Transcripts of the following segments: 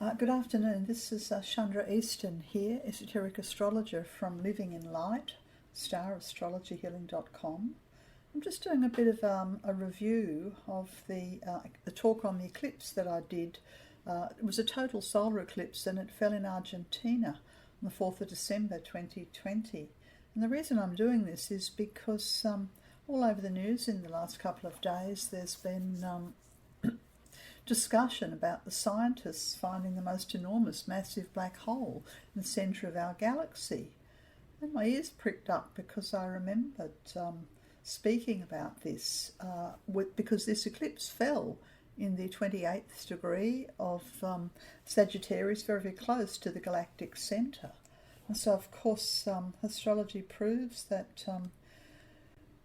Good afternoon. This is Chandra Easton here, esoteric astrologer from Living in Light, starastrologyhealing.com. I'm just doing a bit of a review of the talk on the eclipse that I did. It was a total solar eclipse and it fell in Argentina on the 4th of December 2020. And the reason I'm doing this is because all over the news in the last couple of days there's been discussion about the scientists finding the most enormous massive black hole in the centre of our galaxy. And my ears pricked up because I remembered speaking about this because this eclipse fell in the 28th degree of Sagittarius, very, very close to the galactic centre. And so, of course, astrology proves that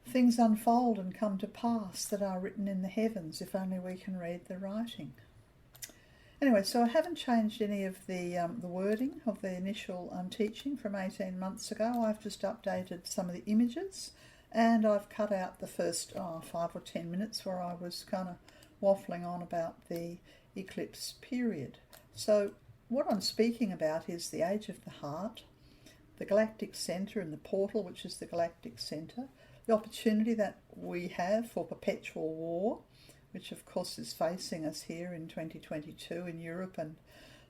things unfold and come to pass that are written in the heavens, if only we can read the writing. Anyway, so I haven't changed any of the wording of the initial teaching from 18 months ago. I've just updated some of the images, and I've cut out the first 5 or 10 minutes where I was kind of waffling on about the eclipse period. So what I'm speaking about is the age of the heart, the galactic centre and the portal, which is the galactic centre, the opportunity that we have for perpetual war, which of course is facing us here in 2022 in Europe and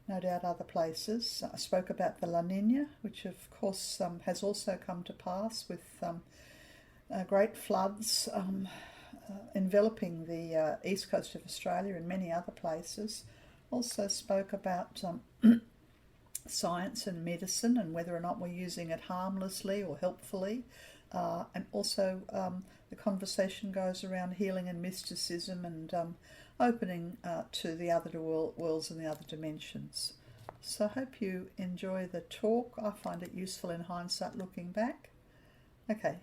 no doubt other places. I spoke about the La Nina, which of course has also come to pass with great floods enveloping the east coast of Australia and many other places. Also spoke about science and medicine and whether or not we're using it harmlessly or helpfully. And also the conversation goes around healing and mysticism and opening to the other worlds and the other dimensions. So I hope you enjoy the talk. I find it useful in hindsight looking back. Okay,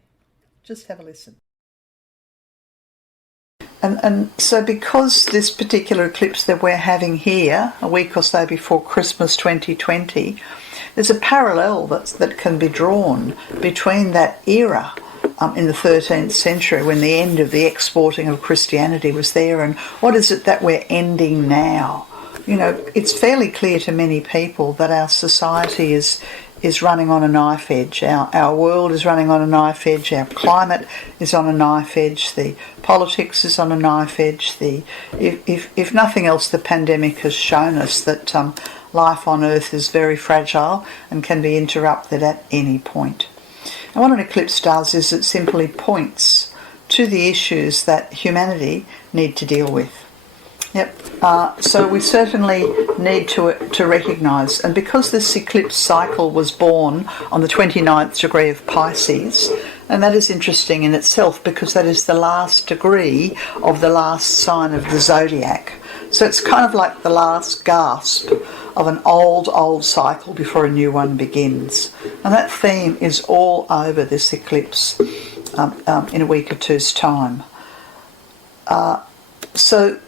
just have a listen. And so because this particular eclipse that we're having here, a week or so before Christmas 2020, there's a parallel that can be drawn between that era in the 13th century when the end of the exporting of Christianity was there and what is it that we're ending now. You know, it's fairly clear to many people that our society is running on a knife edge. Our world is running on a knife edge. Our climate is on a knife edge. The politics is on a knife edge. If nothing else, the pandemic has shown us that life on Earth is very fragile and can be interrupted at any point. And what an eclipse does is it simply points to the issues that humanity need to deal with. So we certainly need to recognise, and because this eclipse cycle was born on the 29th degree of Pisces, and that is interesting in itself because that is the last degree of the last sign of the zodiac. So it's kind of like the last gasp of an old cycle before a new one begins. And that theme is all over this eclipse in a week or two's time. So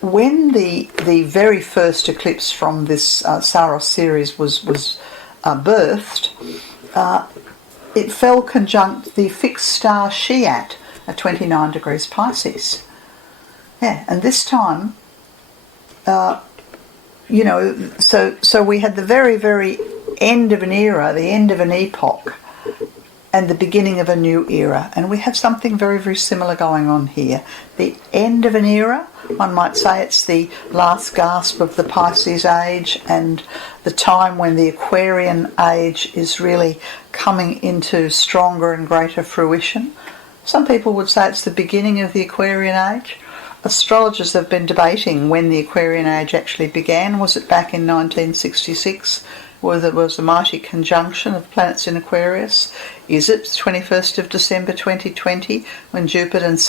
when the very first eclipse from this Saros series was birthed, it fell conjunct the fixed star Shiat at 29 degrees Pisces. Yeah, and this time, so we had the very, very end of an era, the end of an epoch, and the beginning of a new era. And we have something very, very similar going on here. The end of an era, one might say it's the last gasp of the Pisces age and the time when the Aquarian age is really coming into stronger and greater fruition. Some people would say it's the beginning of the Aquarian age. Astrologers have been debating when the Aquarian age actually began. Was it back in 1966? Where there was a mighty conjunction of planets in Aquarius? Is it 21st of December 2020 when Jupiter and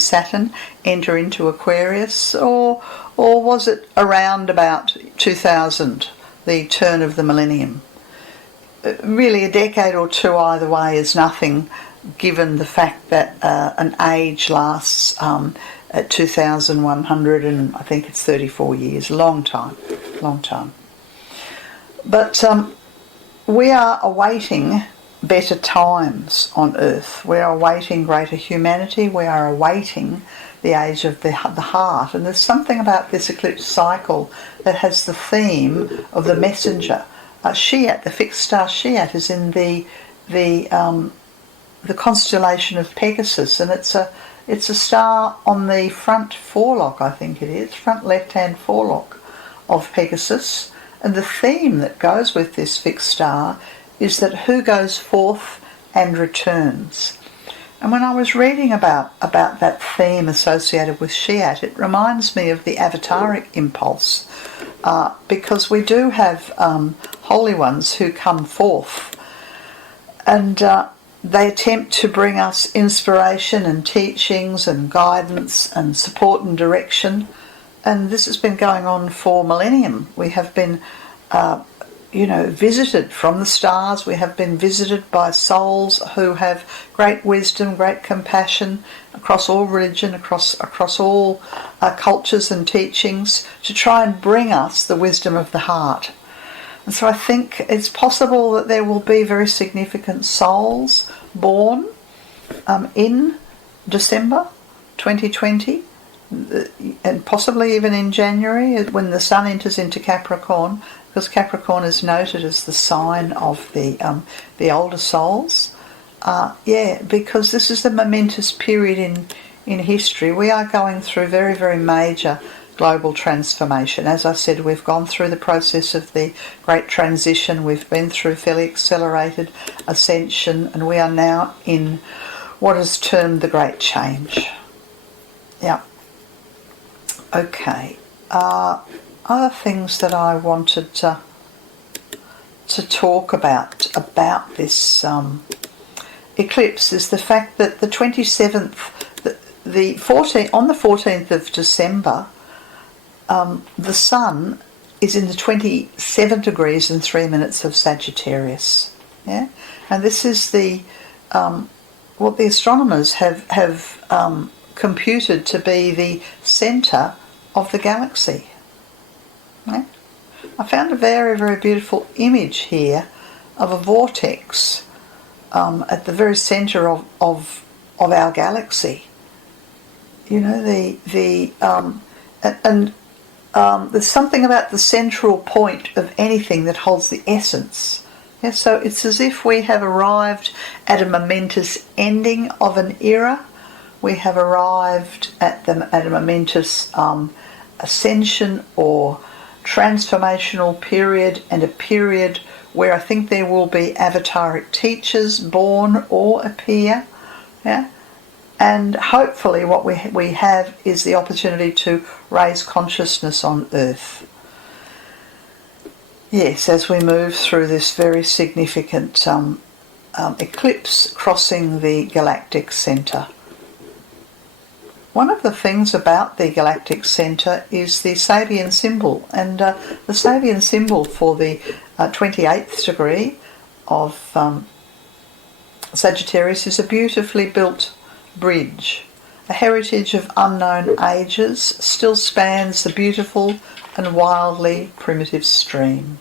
Saturn enter into Aquarius? Or was it around about 2000, the turn of the millennium? Really a decade or two either way is nothing given the fact that an age lasts at 2,100 and I think it's 34 years. Long time. But we are awaiting better times on Earth. We are awaiting greater humanity. We are awaiting the age of the heart. And there's something about this eclipse cycle that has the theme of the messenger. Shiat, the fixed star Shiat, is in the constellation of Pegasus, and it's a star on the front forelock, I think it is, front left-hand forelock of Pegasus. And the theme that goes with this fixed star is that who goes forth and returns. And when I was reading about that theme associated with Shiat, it reminds me of the avataric impulse, because we do have holy ones who come forth, and they attempt to bring us inspiration and teachings and guidance and support and direction. And this has been going on for millennium. We have been visited from the stars. We have been visited by souls who have great wisdom, great compassion across all religion, across all cultures and teachings, to try and bring us the wisdom of the heart. And so I think it's possible that there will be very significant souls born in December 2020, and possibly even in January when the sun enters into Capricorn, because Capricorn is noted as the sign of the older souls. Because this is a momentous period in history. We are going through very, very major global transformation. As I said, we've gone through the process of the Great Transition. We've been through fairly accelerated ascension, and we are now in what is termed the Great Change. Yeah. Okay. Other things that I wanted to talk about this eclipse is the fact that the 27th, on the 14th of December, the sun is in the 27 degrees and 3 minutes of Sagittarius. Yeah, and this is what the astronomers have computed to be the centre of the galaxy. Yeah? I found a very, very beautiful image here of a vortex at the very centre of our galaxy. You know, there's something about the central point of anything that holds the essence. Yeah, so it's as if we have arrived at a momentous ending of an era. We have arrived at a momentous ascension or transformational period, and a period where I think there will be avataric teachers born or appear. Yeah? And hopefully what we have is the opportunity to raise consciousness on Earth. Yes, as we move through this very significant eclipse crossing the galactic centre. One of the things about the galactic centre is the Sabian symbol, and the Sabian symbol for the 28th degree of Sagittarius is a beautifully built bridge. A heritage of unknown ages still spans the beautiful and wildly primitive stream.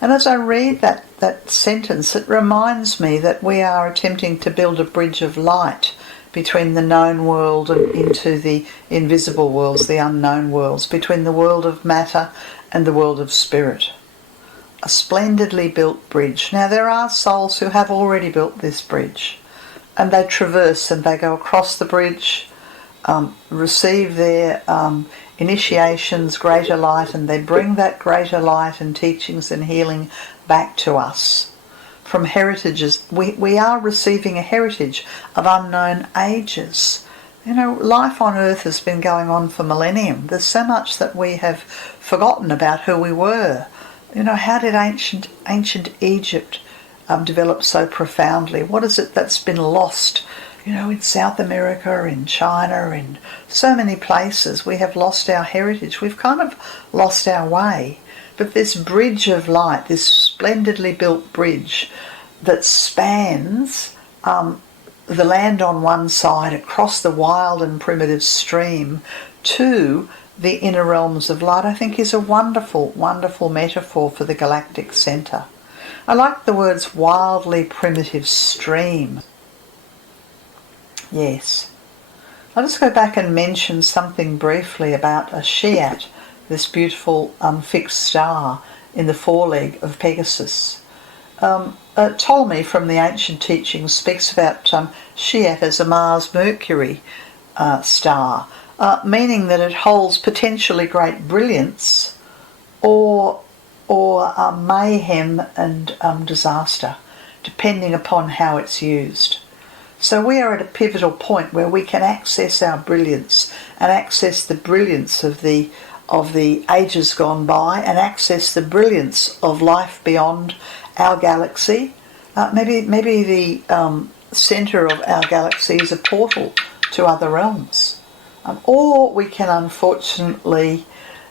And as I read that sentence, it reminds me that we are attempting to build a bridge of light between the known world and into the invisible worlds, the unknown worlds, between the world of matter and the world of spirit. A splendidly built bridge. Now there are souls who have already built this bridge, and they traverse and they go across the bridge, receive their initiations, greater light, and they bring that greater light and teachings and healing back to us. From heritages, we are receiving a heritage of unknown ages. You know, life on Earth has been going on for millennium. There's so much that we have forgotten about who we were. You know, how did ancient Egypt develop so profoundly? What is it that's been lost? You know, in South America, in China, in so many places, we have lost our heritage. We've kind of lost our way. But this bridge of light, this splendidly built bridge that spans the land on one side across the wild and primitive stream to the inner realms of light, I think is a wonderful, wonderful metaphor for the galactic centre. I like the words wildly primitive stream. Yes. I'll just go back and mention something briefly about a Shiat, this beautiful fixed star in the foreleg of Pegasus. Ptolemy from the ancient teachings speaks about Shiat as a Mars-Mercury star, meaning that it holds potentially great brilliance or mayhem and disaster, depending upon how it's used. So we are at a pivotal point where we can access our brilliance and access the brilliance of the ages gone by and access the brilliance of life beyond our galaxy. Maybe the centre of our galaxy is a portal to other realms. Or we can unfortunately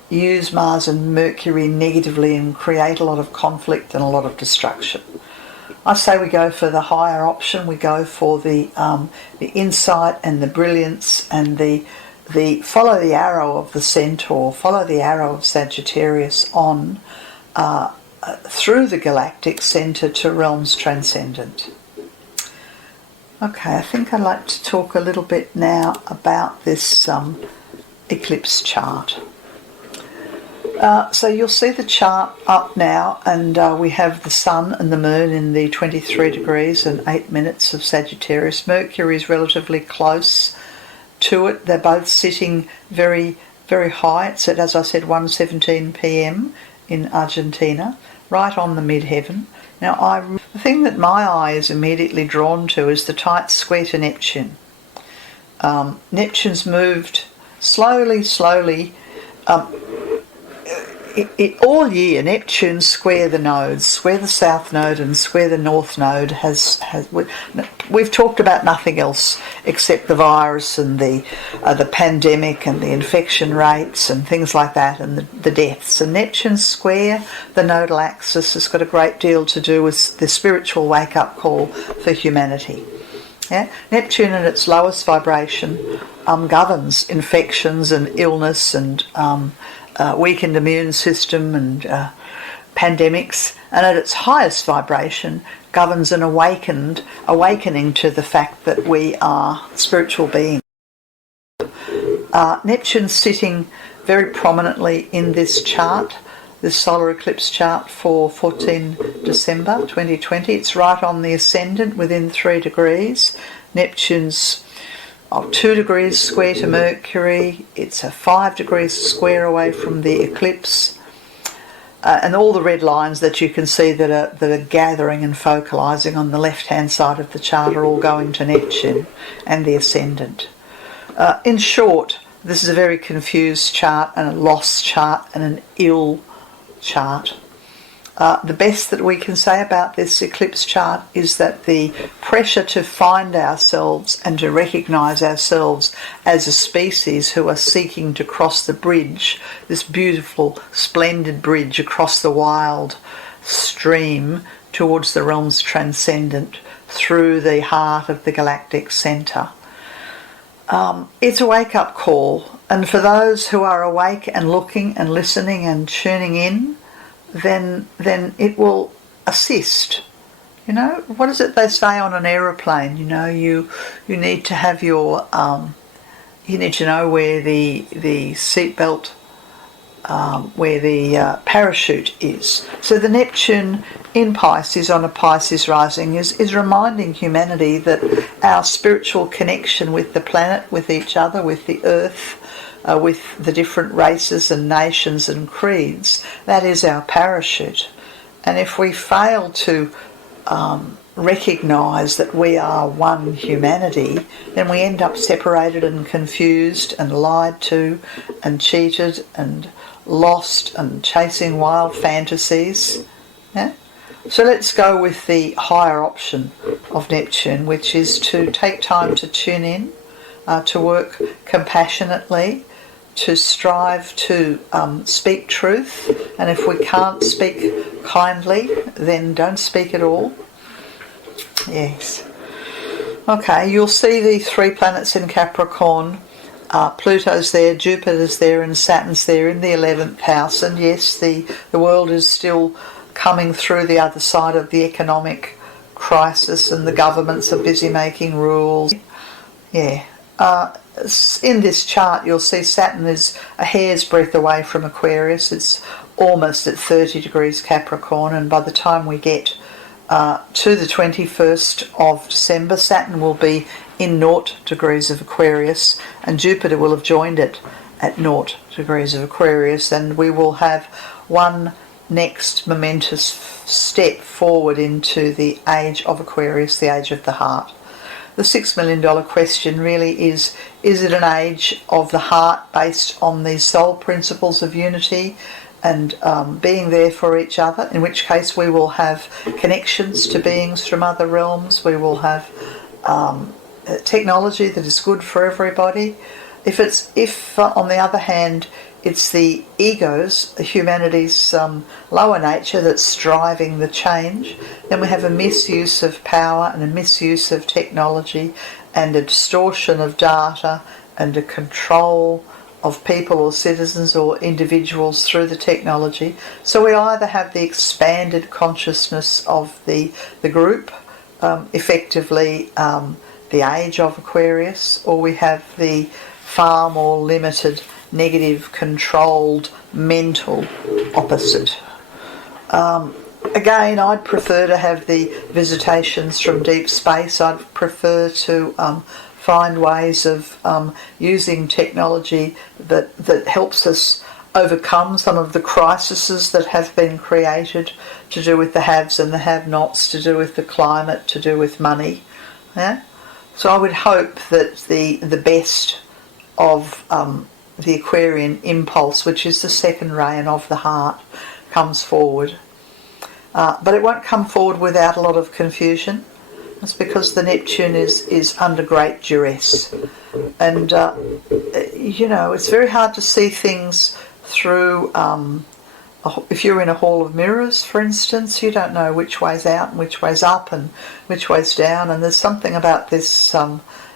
use Mars and Mercury negatively and create a lot of conflict and a lot of destruction. I say we go for the higher option. We go for the insight and the brilliance and the follow the arrow of the Centaur, follow the arrow of Sagittarius on through the galactic centre to realms transcendent. Okay, I think I'd like to talk a little bit now about this eclipse chart. So you'll see the chart up now, and we have the Sun and the Moon in the 23 degrees and 8 minutes of Sagittarius. Mercury is relatively close to it. They're both sitting very, very high. It's at, as I said, 1:17 p.m. in Argentina, right on the midheaven. Now, the thing that my eye is immediately drawn to is the tight square to Neptune. Neptune's moved slowly. All year, Neptune square the nodes, square the south node and square the north node. We've talked about nothing else except the virus and the pandemic and the infection rates and things like that and the deaths. And Neptune square the nodal axis has got a great deal to do with the spiritual wake-up call for humanity. Yeah? Neptune at its lowest vibration governs infections and illness and weakened immune system and pandemics, and at its highest vibration governs an awakening to the fact that we are spiritual beings. Neptune's sitting very prominently in this chart, this solar eclipse chart for 14 December 2020. It's right on the ascendant within 3 degrees. Neptune's 2 degrees square to Mercury. It's a 5 degrees square away from the eclipse. And all the red lines that you can see that are gathering and focalising on the left-hand side of the chart are all going to Neptune and the ascendant. In short, this is a very confused chart and a lost chart and an ill chart. The best that we can say about this eclipse chart is that the pressure to find ourselves and to recognise ourselves as a species who are seeking to cross the bridge, this beautiful, splendid bridge across the wild stream towards the realms transcendent through the heart of the galactic centre. It's a wake-up call, and for those who are awake and looking and listening and tuning in, then it will assist. You know, what is it they say on an aeroplane? You know, you need to have your you need to know where the seatbelt, where the parachute is. So the Neptune in Pisces on a Pisces rising is reminding humanity that our spiritual connection with the planet, with each other, with the earth, with the different races and nations and creeds, that is our parachute. And if we fail to recognise that we are one humanity, then we end up separated and confused and lied to and cheated and lost and chasing wild fantasies. Yeah? So let's go with the higher option of Neptune, which is to take time to tune in, to work compassionately, to strive to speak truth, and if we can't speak kindly, then don't speak at all. Yes. Okay, you'll see the 3 planets in Capricorn. Pluto's there, Jupiter's there, and Saturn's there in the 11th house. And yes, the world is still coming through the other side of the economic crisis, and the governments are busy making rules. Yeah. in this chart you'll see Saturn is a hair's breadth away from Aquarius. It's almost at 30 degrees Capricorn, and by the time we get to the 21st of December, Saturn will be in 0 degrees of Aquarius, and Jupiter will have joined it at 0 degrees of Aquarius, and we will have one next momentous step forward into the age of Aquarius, the age of the heart. The $6 million question really is it an age of the heart based on the soul principles of unity and being there for each other, in which case we will have connections to beings from other realms, we will have technology that is good for everybody. If on the other hand it's the egos, humanity's lower nature that's driving the change, then we have a misuse of power and a misuse of technology and a distortion of data and a control of people or citizens or individuals through the technology. So we either have the expanded consciousness of the group, effectively the age of Aquarius, or we have the far more limited, negative, controlled, mental opposite. Again, I'd prefer to have the visitations from deep space. I'd prefer to find ways of using technology that helps us overcome some of the crises that have been created to do with the haves and the have-nots, to do with the climate, to do with money. Yeah? So I would hope that the best of the Aquarian impulse, which is the second reign of the heart, comes forward. But it won't come forward without a lot of confusion. It's because the Neptune is under great duress. And, it's very hard to see things through, if you're in a hall of mirrors, for instance, you don't know which way's out and which way's up and which way's down. And there's something about this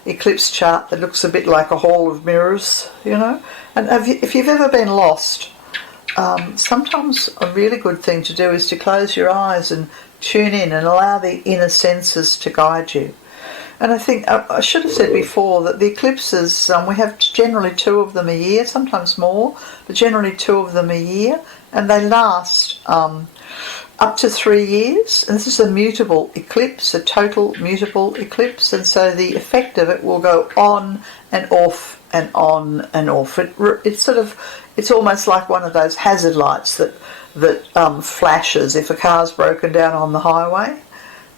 eclipse chart that looks a bit like a hall of mirrors, And if you've ever been lost, sometimes a really good thing to do is to close your eyes and tune in and allow the inner senses to guide you. And I think I should have said before that the eclipses, we have generally 2 of them a year, sometimes more, but generally 2 of them a year, and they last up to 3 years. And this is a mutable eclipse, a total mutable eclipse, and so the effect of it will go on and off and on and off. It's almost like one of those hazard lights that flashes if a car's broken down on the highway.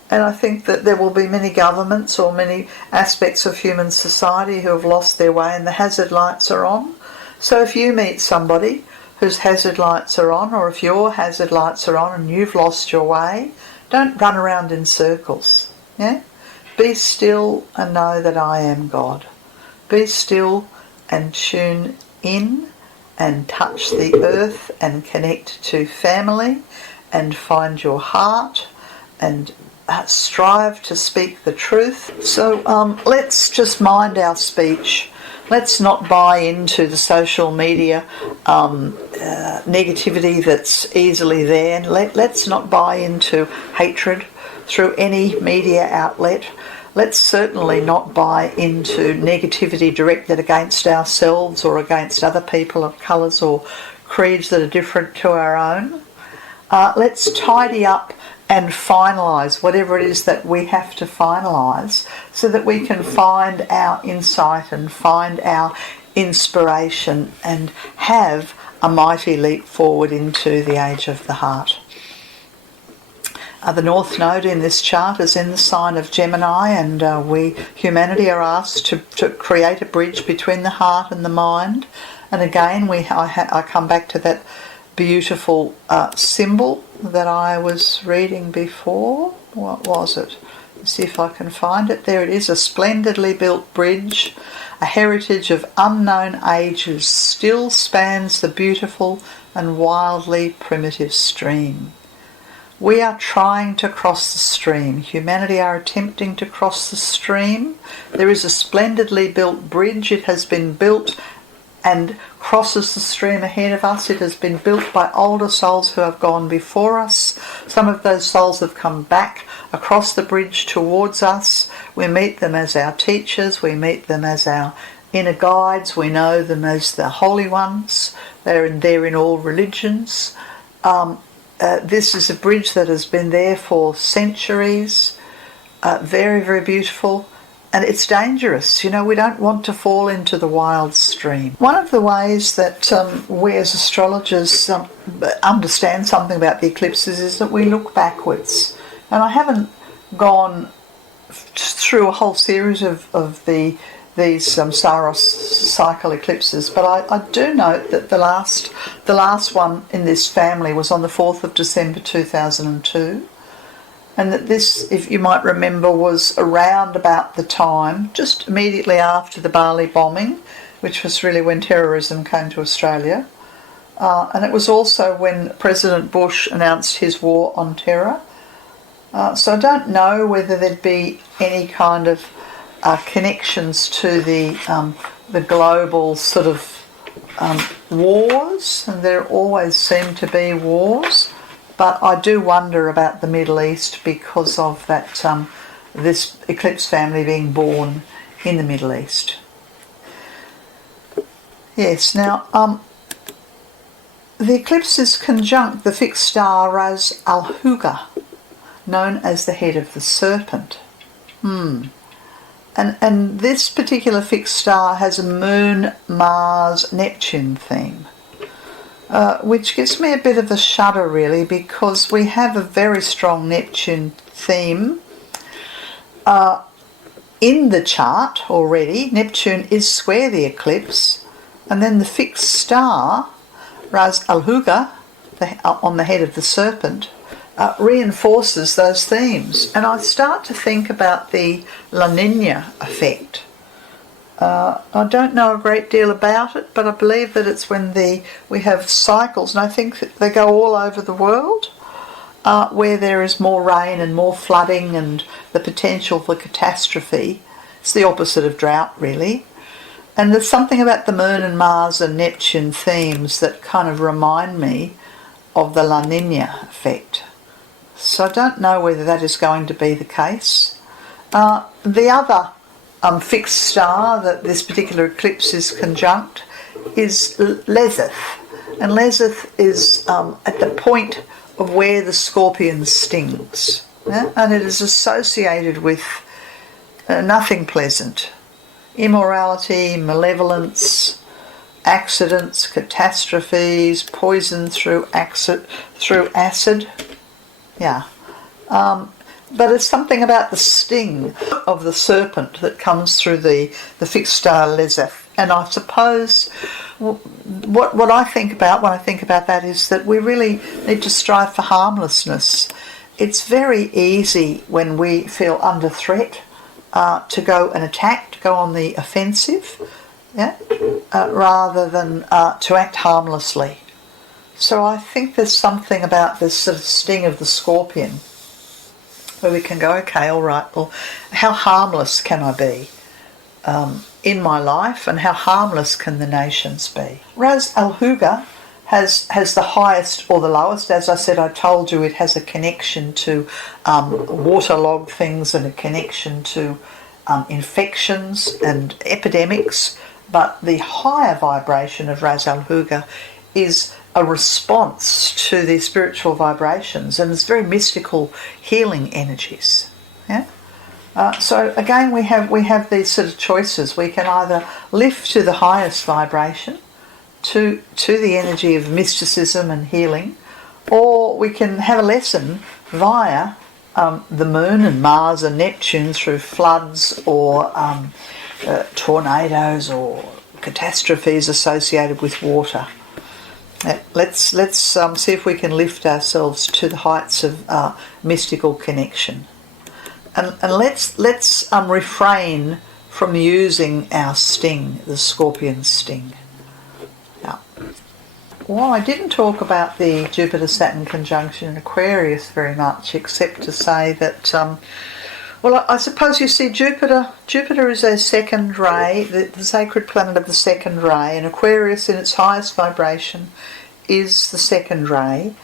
And I think that there will be many governments or many aspects of human society who have lost their way and the hazard lights are on. So if you meet somebody whose hazard lights are on, or if your hazard lights are on and you've lost your way, don't run around in circles. Yeah? Be still and know that I am God. Be still and tune in and touch the earth and connect to family and find your heart and strive to speak the truth. So let's just mind our speech. Let's not buy into the social media negativity that's easily there. Let's not buy into hatred through any media outlet. Let's certainly not buy into negativity directed against ourselves or against other people of colours or creeds that are different to our own. Let's tidy up and finalise whatever it is that we have to finalise so that we can find our insight and find our inspiration and have a mighty leap forward into the age of the heart. The North Node in this chart is in the sign of Gemini, and we, humanity, are asked to create a bridge between the heart and the mind. And again, I come back to that beautiful symbol that I was reading before. What was it? Let's see if I can find it. There it is, a splendidly built bridge. A heritage of unknown ages still spans the beautiful and wildly primitive stream. We are trying to cross the stream. Humanity are attempting to cross the stream. There is a splendidly built bridge. It has been built and crosses the stream ahead of us. It has been built by older souls who have gone before us. Some of those souls have come back across the bridge towards us. We meet them as our teachers. We meet them as our inner guides. We know them as the holy ones. They're in all religions. This is a bridge that has been there for centuries. Very, very beautiful. And it's dangerous. You know, we don't want to fall into the wild stream. One of the ways that we as astrologers understand something about the eclipses is that we look backwards. And I haven't gone through a whole series of these Saros cycle eclipses, but I do note that the last one in this family was on the 4th of December 2002. And that this, if you might remember, was around about the time, just immediately after the Bali bombing, which was really when terrorism came to Australia. And it was also when President Bush announced his war on terror. So I don't know whether there'd be any kind of connections to the global sort of wars, and there always seem to be wars. But I do wonder about the Middle East because of that this eclipse family being born in the Middle East. Yes, now the eclipse is conjunct the fixed star Ras Al Huga, known as the head of the serpent. And this particular fixed star has a Moon, Mars, Neptune theme. Which gives me a bit of a shudder really, because we have a very strong Neptune theme in the chart already. Neptune is square the eclipse, and then the fixed star, Ras Al Huga, on the head of the serpent, reinforces those themes. And I start to think about the La Nina effect. I don't know a great deal about it, but I believe that it's when we have cycles, and I think that they go all over the world, where there is more rain and more flooding and the potential for catastrophe. It's the opposite of drought, really. And there's something about the Moon and Mars and Neptune themes that kind of remind me of the La Nina effect. So I don't know whether that is going to be the case. The other fixed star that this particular eclipse is conjunct is Lezeth, and Lezeth is at the point of where the scorpion stings, and it is associated with nothing pleasant: immorality, malevolence, accidents, catastrophes, poison through acid. But it's something about the sting of the serpent that comes through the fixed star Lezeth. And I suppose what I think about when I think about that is that we really need to strive for harmlessness. It's very easy when we feel under threat to go and attack, to go on the offensive, rather than to act harmlessly. So I think there's something about this sort of sting of the scorpion where we can go, okay, all right, well, how harmless can I be in my life, and how harmless can the nations be? Ras Al Huga has the highest or the lowest. As I said, I told you it has a connection to waterlogged things and a connection to infections and epidemics, but the higher vibration of Ras Al Huga is a response to the spiritual vibrations, and it's very mystical healing energies. So again, we have these sort of choices. We can either lift to the highest vibration, to the energy of mysticism and healing, or we can have a lesson via the Moon and Mars and Neptune through floods or tornadoes or catastrophes associated with water. Let's see if we can lift ourselves to the heights of mystical connection, and let's refrain from using our sting, the scorpion sting. Now, well, I didn't talk about the Jupiter-Saturn conjunction in Aquarius very much, except to say that, well, I suppose you see Jupiter is a second ray, the sacred planet of the second ray, and Aquarius in its highest vibration is the second ray.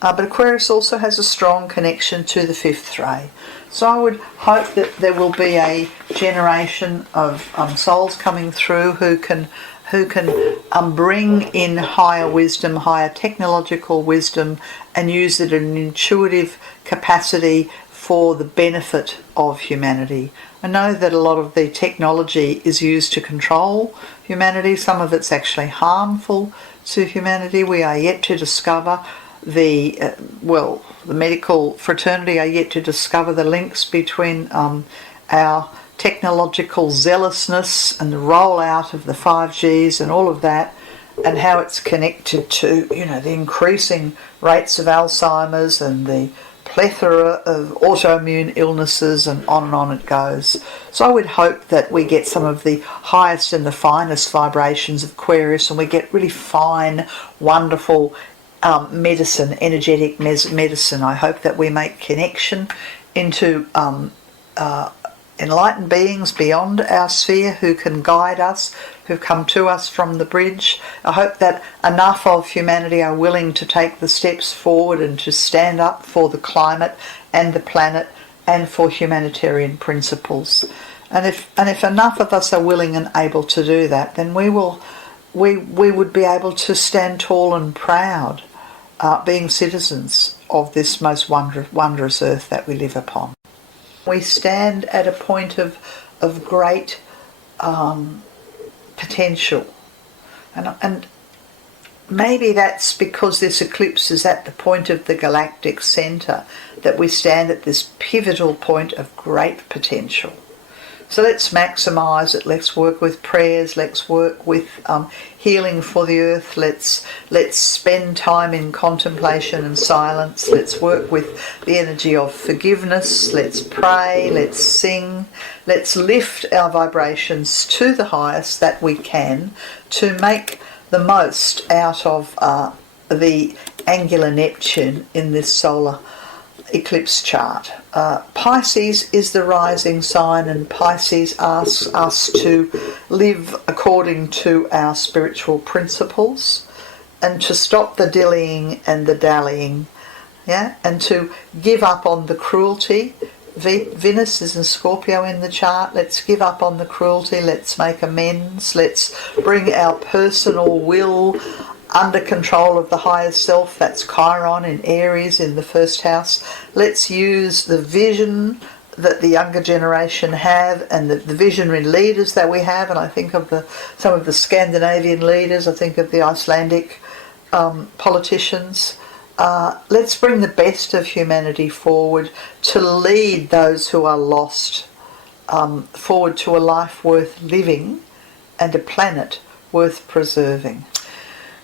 But Aquarius also has a strong connection to the fifth ray. So I would hope that there will be a generation of souls coming through who can bring in higher wisdom, higher technological wisdom, and use it in an intuitive capacity for the benefit of humanity. I know that a lot of the technology is used to control humanity. Some of it's actually harmful to humanity. We are yet to discover the medical fraternity are yet to discover the links between our technological zealousness and the rollout of the 5Gs and all of that, and how it's connected to, the increasing rates of Alzheimer's and the plethora of autoimmune illnesses, and on it goes. So I would hope that we get some of the highest and the finest vibrations of Aquarius, and we get really fine, wonderful medicine, energetic medicine. I hope that we make connection into enlightened beings beyond our sphere who can guide us, who come to us from the bridge. I hope that enough of humanity are willing to take the steps forward and to stand up for the climate and the planet and for humanitarian principles. And if enough of us are willing and able to do that, then we would be able to stand tall and proud, being citizens of this most wondrous earth that we live upon. We stand at a point of great potential, and maybe that's because this eclipse is at the point of the galactic centre, that we stand at this pivotal point of great potential. So let's maximise it. Let's work with prayers. Let's work with healing for the earth. Let's spend time in contemplation and silence. Let's work with the energy of forgiveness. Let's pray. Let's sing. Let's lift our vibrations to the highest that we can to make the most out of the angular Neptune in this solar eclipse chart. Pisces is the rising sign, and Pisces asks us to live according to our spiritual principles and to stop the dillying and the dallying, and to give up on the cruelty. Venus is in Scorpio in the chart. Let's give up on the cruelty. Let's make amends. Let's bring our personal will under control of the higher self. That's Chiron in Aries in the first house. Let's use the vision that the younger generation have and the visionary leaders that we have. And I think of some of the Scandinavian leaders. I think of the Icelandic politicians. Let's bring the best of humanity forward to lead those who are lost forward to a life worth living and a planet worth preserving.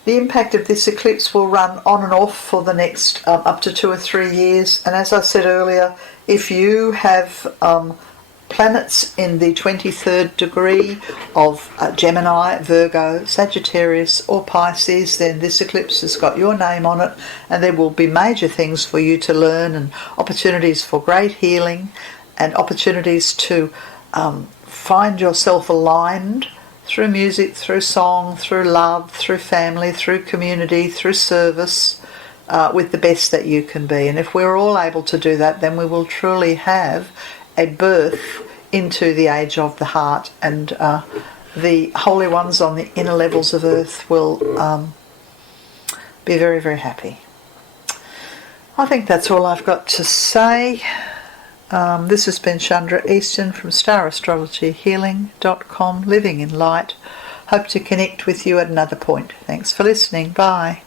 The impact of this eclipse will run on and off for the next up to 2 or 3 years. And as I said earlier, if you have planets in the 23rd degree of Gemini, Virgo, Sagittarius or Pisces, then this eclipse has got your name on it, and there will be major things for you to learn and opportunities for great healing and opportunities to find yourself aligned through music, through song, through love, through family, through community, through service, with the best that you can be. And if we're all able to do that, then we will truly have a birth into the age of the heart, and the holy ones on the inner levels of earth will be very, very happy. I think that's all I've got to say. This has been Chandra Easton from starastrologyhealing.com, living in light. Hope to connect with you at another point. Thanks for listening. Bye.